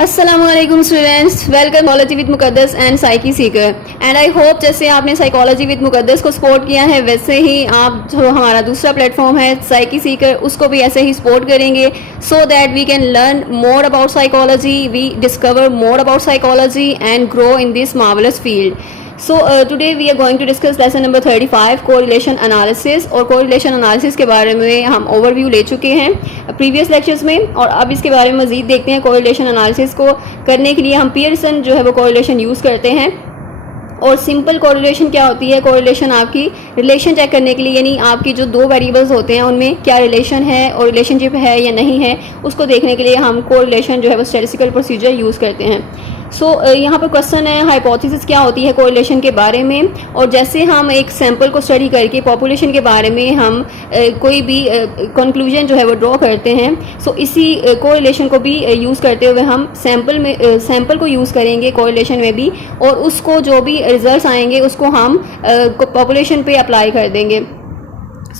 अस्सलामुअलैकुम students, welcome psychology with Muqaddas and psyche seeker. And I hope जैसे आपने psychology with मुकद्दस को सपोर्ट किया है वैसे ही आप जो हमारा दूसरा प्लेटफॉर्म है साइकी सीकर उसको भी ऐसे ही सपोर्ट करेंगे, so that we can learn more about psychology, we discover more about psychology and grow in this marvellous field. So today we are going to discuss lesson number 35 correlation analysis. और correlation analysis के बारे में हम overview ले चुके हैं previous lectures में, और अब इसके बारे में मज़ीद देखते हैं। कोरिलेशन एनालिसिस को करने के लिए हम पियर्सन जो है वो कोरिलेशन यूज़ करते हैं। और सिंपल कोरिलेशन क्या होती है? कोरिलेशन आपकी रिलेशन चेक करने के लिए, यानी आपकी जो दो वेरिएबल्स होते हैं उनमें क्या रिलेशन है और रिलेशनशिप है या नहीं है, उसको देखने के लिए हम कोरिलेशन जो है वो स्टैटिस्टिकल प्रोसीजर यूज़ करते हैं। यहाँ पर क्वेश्चन है हाइपोथेसिस क्या होती है कोरिलेशन के बारे में। और जैसे हम एक सैंपल को स्टडी करके पॉपुलेशन के बारे में हम कोई भी कंक्लूजन जो है वो ड्रॉ करते हैं, सो इसी कोरिलेशन को भी यूज़ करते हुए हम सैंपल को यूज़ करेंगे कोरिलेशन में भी, और उसको जो भी रिजल्ट्स आएंगे उसको हम पॉपुलेशन पे अप्लाई कर देंगे।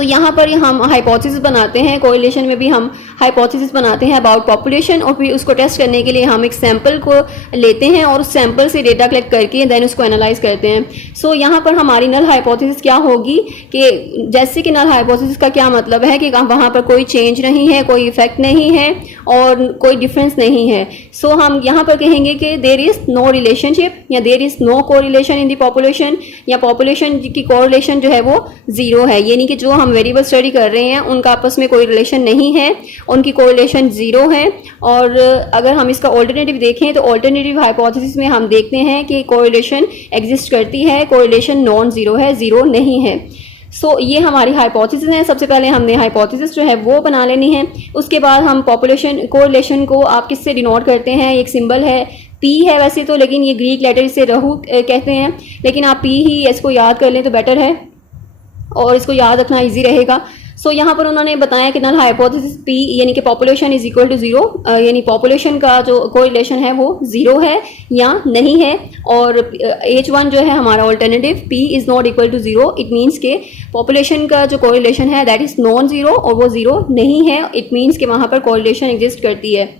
यहाँ पर हम हाइपोथेसिस बनाते हैं, कोरिलेशन में भी हम हाइपोथेसिस बनाते हैं अबाउट पॉपुलेशन, और फिर उसको टेस्ट करने के लिए हम एक सैंपल को लेते हैं और उस सैंपल से डेटा कलेक्ट करके देन उसको एनालाइज करते हैं। यहाँ पर हमारी नल हाइपोथेसिस क्या होगी कि जैसे कि नल हाइपोथेसिस का क्या मतलब है कि वहाँ पर कोई चेंज नहीं है, कोई इफेक्ट नहीं है और कोई डिफरेंस नहीं है। हम यहाँ पर कहेंगे कि देयर इज़ नो रिलेशनशिप या there is no correlation in the population, या पॉपुलेशन की कोरिलेशन जो है वो ज़ीरो है, यानी कि जो हम वेरिएबल स्टडी कर रहे हैं उनका आपस में कोई रिलेशन नहीं है, उनकी कोरिलेशन ज़ीरो है। और अगर हम इसका ऑल्टरनेटिव देखें तो ऑल्टरनेटिव हाइपोथेसिस में हम देखते हैं कि कोरिलेशन एग्जिस्ट करती है, कोरिलेशन नॉन ज़ीरो है, ज़ीरो नहीं है। ये हमारी हाइपोथेसिस है। सबसे पहले हमने हाइपोथेसिस जो है वो बना लेनी है। उसके बाद हम पॉपुलेशन कोरिलेशन को आप किससे डिनोट करते हैं? एक सिंबल है P है वैसे तो, लेकिन ये ग्रीक लेटर इसे रहू कहते हैं, लेकिन आप P ही इसको याद कर लें तो बेटर है और इसको याद रखना इजी रहेगा। यहाँ पर उन्होंने बताया कि नल हाइपोथेसिस P यानी कि population is equal to zero, यानी पॉपुलेशन का जो कोरिलेशन है वो ज़ीरो है या नहीं है। और H1 जो है हमारा alternative P is not equal to zero, it means के पॉपुलेशन का जो कोरिलेशन है दैट इज़ नॉन ज़ीरो और वो ज़ीरो नहीं है, इट मीन्स के वहाँ पर कोरिलेशन एग्जिस्ट करती है।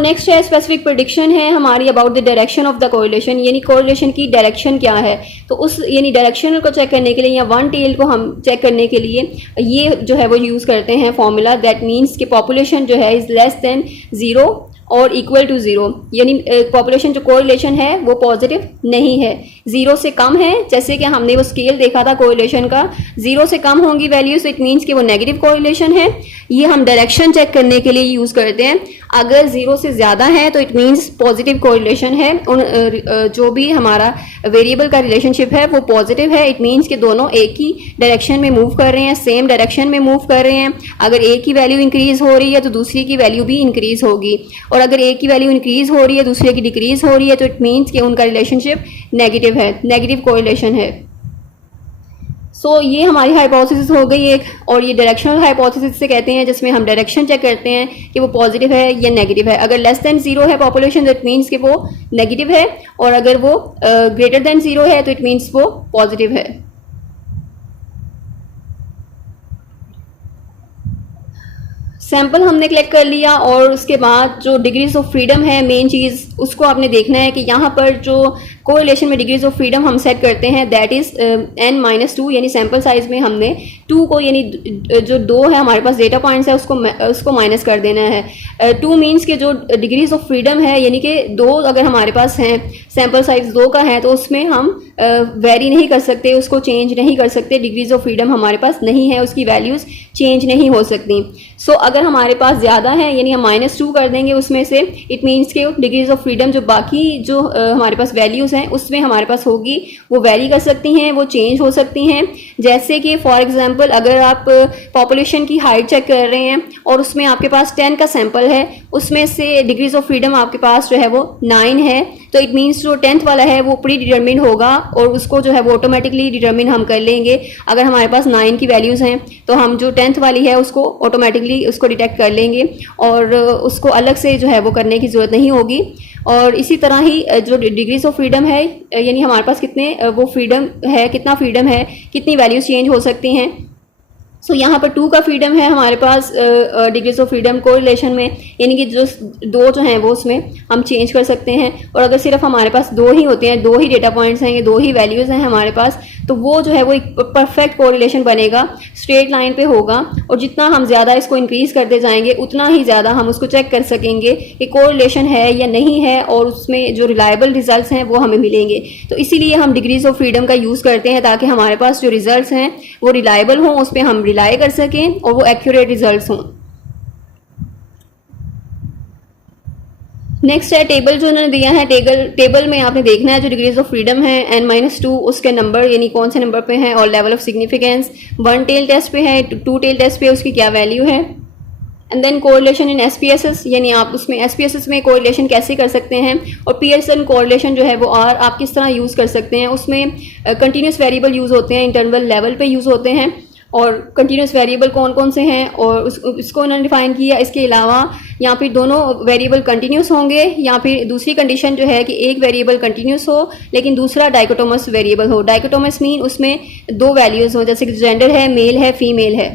नेक्स्ट है स्पेसिफिक प्रेडिक्शन है हमारी about the direction of the correlation, यानी कोरिलेशन की डायरेक्शन क्या है। तो उस यानी डायरेक्शन को चेक करने के लिए या वन टेल को हम चेक करने के लिए ये जो है वो यूज़ करते हैं फॉर्मूला, दैट मीन्स कि पॉपुलेशन जो है इज़ लेस देन ज़ीरो और इक्वल टू ज़ीरो, यानी पॉपुलेशन जो कोरिलेशन है वो पॉजिटिव नहीं है, ज़ीरो से कम है। जैसे कि हमने वो स्केल देखा था कोरिलेशन का, ज़ीरो से कम होंगी वैल्यूज, इट मीन्स कि वो नेगेटिव कोरिलेशन है। ये हम डायरेक्शन चेक करने के लिए यूज़ करते हैं। अगर ज़ीरो से ज़्यादा है तो इट मीन्स पॉजिटिव कोरिलेशन है, जो भी हमारा वेरिएबल का रिलेशनशिप है वो पॉजिटिव है, इट मीन्स कि दोनों एक ही डायरेक्शन में मूव कर रहे हैं, सेम डायरेक्शन में मूव कर रहे हैं। अगर एक की वैल्यू इंक्रीज हो रही है तो दूसरी की वैल्यू भी इंक्रीज होगी, और अगर एक की वैल्यू इंक्रीज हो रही है दूसरे की डिक्रीज हो रही है तो इट मीन्स कि उनका रिलेशनशिप नेगेटिव है, नेगेटिव कोरिलेशन है। ये हमारी हाइपोथेसिस हो गई एक। और ये डायरेक्शनल हाइपोथेसिस से कहते हैं जिसमें हम डायरेक्शन चेक करते हैं कि वो पॉजिटिव है या नेगेटिव है। अगर लेस देन ज़ीरो है पॉपुलेशन तो इट मीन्स कि वो नेगेटिव है, और अगर वो ग्रेटर देन ज़ीरो है तो इट मीन्स वो पॉजिटिव है। सैंपल हमने कलेक्ट कर लिया और उसके बाद जो डिग्रीज ऑफ फ्रीडम है मेन चीज़ उसको आपने देखना है कि यहाँ पर जो कोरिलेशन में डिग्रीज ऑफ फ्रीडम हम सेट करते हैं दैट इज़ n-2, यानी सैंपल साइज में हमने 2 को, यानी जो 2 है हमारे पास डेटा पॉइंट्स है उसको माइनस कर देना है। 2 मीन्स के जो डिग्रीज ऑफ फ्रीडम है, यानी कि 2 अगर हमारे पास हैं, सैंपल साइज 2 का है तो उसमें हम वेरी नहीं कर सकते, उसको चेंज नहीं कर सकते, डिग्रीज ऑफ फ्रीडम हमारे पास नहीं है, उसकी वैल्यूज़ चेंज नहीं हो सकती। अगर हमारे पास ज़्यादा है यानी हम -2 कर देंगे उसमें से, इट मीन्स के डिग्रीज ऑफ फ्रीडम जो बाकी जो हमारे पास वैल्यूज़ हैं उसमें हमारे पास होगी वो वेरी कर सकती हैं, वो चेंज हो सकती हैं। जैसे कि फॉर एग्जांपल अगर आप पॉपुलेशन की हाइट चेक कर रहे हैं और उसमें आपके पास 10 का सैंपल है, उसमें से डिग्रीज ऑफ फ्रीडम आपके पास जो है वो 9 है, तो इट मीन्स जो 10th वाला है वो प्री डिटर्मिन होगा और उसको जो है वो ऑटोमेटिकली डिटर्मिन हम कर लेंगे। अगर हमारे पास 9 की वैल्यूज़ हैं तो हम जो 10th वाली है उसको ऑटोमेटिकली उसको डिटेक्ट कर लेंगे और उसको अलग से जो है वो करने की ज़रूरत नहीं होगी। और इसी तरह ही जो डिग्रीज ऑफ फ्रीडम है, यानी हमारे पास कितने वो फ्रीडम है, कितना फ्रीडम है, कितनी वैल्यूज चेंज हो सकती हैं, सो यहाँ पर 2 का फ्रीडम है हमारे पास डिग्रीज ऑफ फ्रीडम कोरिलेशन में, यानी कि जो 2 जो हैं वो उसमें हम चेंज कर सकते हैं। और अगर सिर्फ हमारे पास 2 ही होते हैं, 2 ही डेटा पॉइंट्स हैं, ये 2 ही वैल्यूज़ हैं हमारे पास, तो वो जो है वो एक परफेक्ट कोरिलेशन बनेगा, स्ट्रेट लाइन पे होगा। और जितना हम ज़्यादा इसको इंक्रीज़ करते जाएंगे उतना ही ज़्यादा हम उसको चेक कर सकेंगे कि कोरिलेशन है या नहीं है, और उसमें जो रिलायबल रिजल्ट्स हैं वो हमें मिलेंगे। तो इसीलिए हम डिग्रीज ऑफ फ्रीडम का यूज़ करते हैं, ताकि हमारे पास जो रिजल्ट्स हैं वो रिलायबल हों, उस पर हम रिलाई कर सकें और वो एक्यूरेट रिजल्ट्स हों। नेक्स्ट है टेबल जो उन्होंने दिया है, टेबल में आपने देखना है जो डिग्रीज ऑफ फ्रीडम है n-2 उसके नंबर, यानी कौन से नंबर पे है, और level of significance 1 tail test पे है, 2 टेल टेस्ट पे उसकी क्या वैल्यू है। And then correlation in SPSS, यानी आप उसमें SPSS में कोरिलेशन कैसे कर सकते हैं, और पियर्सन कोरिलेशन जो है वो और आप किस तरह यूज़ कर सकते हैं। उसमें कंटिन्यूस वेरिएबल यूज़ होते हैं, इंटरवल लेवल पे यूज़ होते हैं, और कंटिन्यूस वेरिएबल कौन कौन से हैं और इसको उन्होंने डिफाइन किया। इसके अलावा या फिर दोनों वेरिएबल कंटिन्यूस होंगे, या फिर दूसरी कंडीशन जो है कि एक वेरिएबल कंटिन्यूस हो लेकिन दूसरा डाइकोटोमस वेरिएबल हो। डाइकोटोमस मीन उसमें 2 वैल्यूज़ हो, जैसे कि जेंडर है, मेल है, फीमेल है।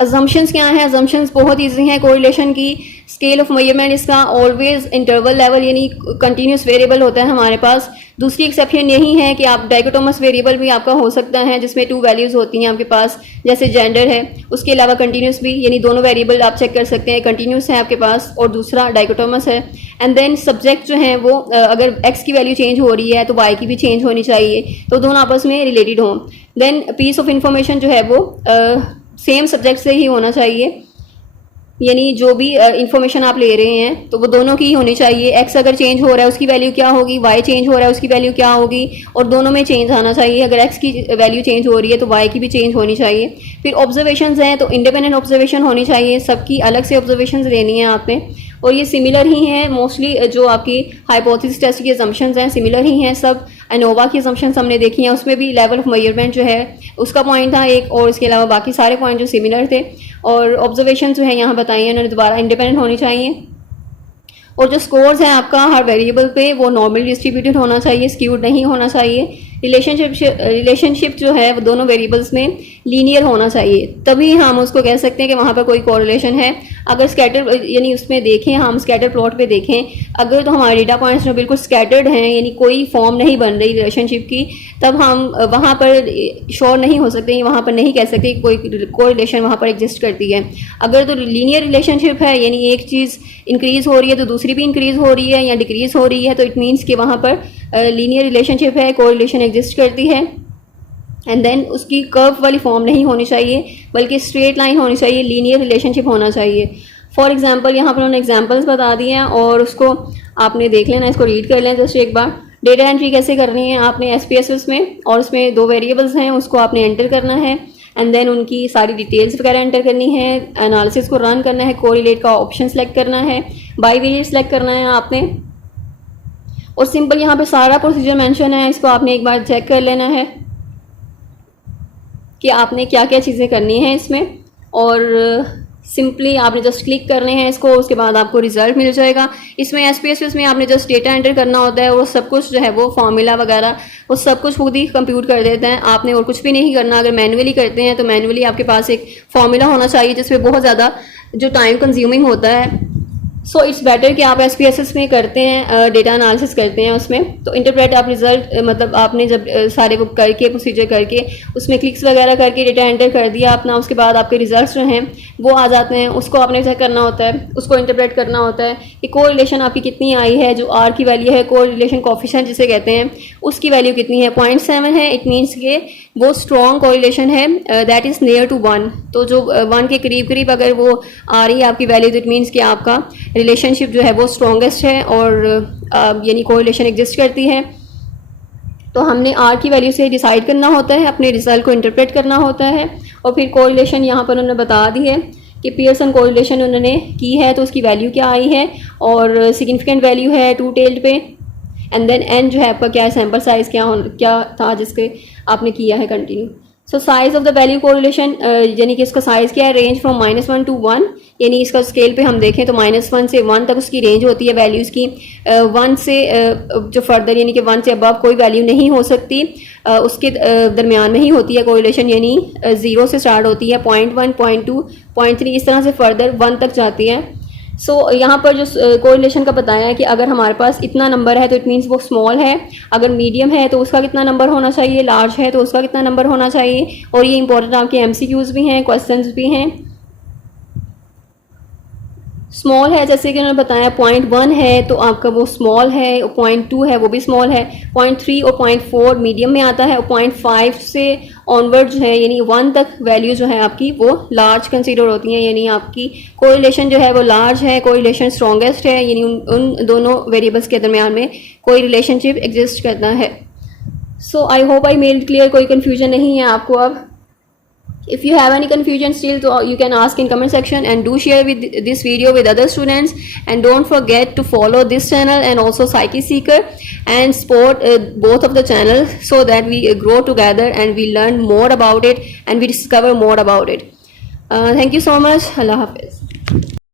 अजम्पशंस क्या हैं? अजम्पशंस बहुत ईजी हैं कोरिलेशन की। स्केल ऑफ मेजरमेंट इसका ऑलवेज इंटरवल लेवल यानी कंटिन्यूस वेरिएबल होता है हमारे पास। दूसरी एक्सेप्शन यही है कि आप डाइकोटोमस वेरिएबल भी आपका हो सकता है जिसमें 2 वैल्यूज़ होती हैं आपके पास, जैसे जेंडर है। उसके अलावा कंटिन्यूस भी, यानी दोनों वेरिएबल आप चेक कर सकते हैं, कंटिन्यूस है आपके पास और दूसरा डाइकोटोमस है। एंड देन सब्जेक्ट जो है वो अगर एक्स की वैल्यू चेंज हो रही है तो वाई की भी चेंज होनी चाहिए, तो दोनों आपस में रिलेटेड हों। देन पीस ऑफ इंफॉर्मेशन जो है वो सेम सब्जेक्ट से ही होना चाहिए, यानी जो भी इंफॉर्मेशन आप ले रहे हैं तो वो दोनों की ही होनी चाहिए। एक्स अगर चेंज हो रहा है उसकी वैल्यू क्या होगी, वाई चेंज हो रहा है उसकी वैल्यू क्या होगी, और दोनों में चेंज आना चाहिए। अगर एक्स की वैल्यू चेंज हो रही है तो वाई की भी चेंज होनी चाहिए। फिर ऑब्जर्वेशंस हैं तो इंडिपेंडेंट ऑब्जर्वेशन होनी चाहिए, सबकी अलग से ऑब्जर्वेशंस लेनी है आपने, और ये सिमिलर ही हैं मोस्टली। जो आपकी हाइपोथेसिस टेस्ट की असम्पशंस हैं सिमिलर ही हैं सब। एनोवा की असम्पशंस हमने देखी हैं, उसमें भी लेवल ऑफ मेजरमेंट जो है उसका पॉइंट था एक, और इसके अलावा बाकी सारे पॉइंट जो सिमिलर थे। और ऑब्जर्वेशन जो है यहाँ बताई है उन्होंने, दोबारा इंडिपेंडेंट होनी चाहिए। और जो स्कोर्स हैं आपका हर वेरिएबल पे वो नॉर्मल डिस्ट्रीब्यूटेड होना चाहिए, स्क्यूड नहीं होना चाहिए। रिलेशनशिप जो है वो दोनों वेरिएबल्स में लीनियर होना चाहिए, तभी हम उसको कह सकते हैं कि वहाँ पर कोई कोरिलेशन है। अगर स्कैटर यानी उसमें देखें, हम स्कैटर प्लॉट पे देखें, अगर तो हमारे डेटा पॉइंट्स जो बिल्कुल स्कैटर्ड हैं, यानी कोई फॉर्म नहीं बन रही रिलेशनशिप की, तब हम वहाँ पर श्योर नहीं हो सकते, वहाँ पर नहीं कह सकते कि कोई कोरिलेशन वहाँ पर एग्जिस्ट करती है। अगर तो लीनियर रिलेशनशिप है, यानी एक चीज़ इंक्रीज हो रही है तो दूसरी भी इंक्रीज हो रही है, या डिक्रीज हो रही है, तो इट मीन्स कि वहाँ पर लीनियर रिलेशनशिप है, कोरिलेशन एग्जिस्ट करती है। एंड देन उसकी कर्व वाली फॉर्म नहीं होनी चाहिए बल्कि स्ट्रेट लाइन होनी चाहिए, लीनियर रिलेशनशिप होना चाहिए। फॉर एग्जांपल यहाँ पर उन्होंने एग्जांपल्स बता दिए हैं और उसको आपने देख लेना, इसको रीड कर लें जस्ट एक बार। डेटा एंट्री कैसे करनी है आपने SPSS में, और उसमें 2 वेरिएबल्स हैं उसको आपने एंटर करना है, एंड देन उनकी सारी डिटेल्स वगैरह एंटर करनी है, एनालिसिस को रन करना है, कोरिलेट का ऑप्शन सेलेक्ट करना है, बाईवेरिएट सेलेक्ट करना है आपने, और सिंपल यहाँ पे सारा प्रोसीजर मेंशन है, इसको आपने एक बार चेक कर लेना है कि आपने क्या क्या चीज़ें करनी हैं इसमें। और सिंपली आपने जस्ट क्लिक करने हैं इसको, उसके बाद आपको रिजल्ट मिल जाएगा। इसमें SPSS में आपने जस्ट डेटा एंटर करना होता है, वो सब कुछ जो है वो फार्मूला वगैरह वो सब कुछ खुद ही कंप्यूट कर देते हैं, आपने और कुछ भी नहीं करना। अगर मैनुअली करते हैं तो मैनुअली आपके पास एक फार्मूला होना चाहिए जिसमें बहुत ज़्यादा जो टाइम कंज्यूमिंग होता है। सो इट्स बेटर कि आप SPSS में करते हैं, डेटा एनालिसिस करते हैं उसमें, तो इंटरप्रेट आप रिजल्ट मतलब आपने जब सारे वो करके प्रोसीजर करके उसमें क्लिक्स वगैरह करके डेटा एंटर कर दिया अपना, उसके बाद आपके रिजल्ट्स जो हैं वो आ जाते हैं, उसको आपने चेक करना होता है, उसको इंटरप्रेट करना होता है कि कोरिलेशन आपकी कितनी आई है, जो R की वैल्यू है, कोरिलेशन कोफिशिएंट जिसे कहते हैं, उसकी वैल्यू कितनी है, 0.7 है। इट मीन्स के वो स्ट्रॉन्ग कोरिलेशन है, दैट इज़ नियर टू 1। तो जो 1 के करीब करीब अगर वो आ रही है आपकी वैल्यू, तो इट मीन्स कि आपका रिलेशनशिप जो है वो स्ट्रॉन्गेस्ट है और यानी कोरिलेशन एग्जिस्ट करती है। तो हमने R की वैल्यू से डिसाइड करना होता है, अपने रिजल्ट को इंटरप्रेट करना होता है, और फिर कोरिलेशन यहाँ पर उन्होंने बता दी है कि पियर्सन कोरिलेशन उन्होंने की है तो उसकी वैल्यू क्या आई है, और सिग्निफिकेंट वैल्यू है 2 टेल्ड पे। एंड देन N जो है आपका क्या है, सैम्पल साइज़ क्या था जिसके आपने किया है continue. So size of the value correlation यानी कि इसका साइज क्या है, रेंज फ्रॉम -1 to 1, यानी इसका स्केल पे हम देखें तो -1 से 1 तक उसकी रेंज होती है वैल्यूज़ की। 1 से जो फर्दर यानी कि 1 से अबव कोई वैल्यू नहीं हो सकती, उसके दरमियान में ही होती है कोरिलेशन, यानी 0 से स्टार्ट होती है, 0.1, 0.2, 0.3 इस तरह से फर्दर 1 तक जाती है। सो यहाँ पर जो कोरिलेशन का बताया है कि अगर हमारे पास इतना नंबर है तो इट मीन्स वो स्मॉल है, अगर मीडियम है तो उसका कितना नंबर होना चाहिए, लार्ज है तो उसका कितना नंबर होना चाहिए। और ये इंपॉर्टेंट आपके MCQs भी हैं, क्वेश्चंस भी हैं। स्मॉल है जैसे कि उन्होंने बताया 0.1 है तो आपका वो स्मॉल है, 0.2 है वो भी स्मॉल है, 0.3 और 0.4 मीडियम में आता है, और 0.5 से ऑनवर्ड जो है यानी 1 तक वैल्यू जो है आपकी वो लार्ज कंसीडर होती हैं, यानी आपकी कोरिलेशन जो है वो लार्ज है, कोरिलेशन स्ट्रॉन्गेस्ट है, यानी उन दोनों वेरिएबल्स के दरमियान में कोई रिलेशनशिप एग्जिस्ट करता है। So I hope I made clear, कोई कन्फ्यूजन नहीं है आपको अब। If you have any confusion still, so you can ask in comment section, and do share with this video with other students, and don't forget to follow this channel and also Psyche Seeker, and support both of the channels so that we grow together and we learn more about it and we discover more about it. Thank you so much. Allah Hafiz.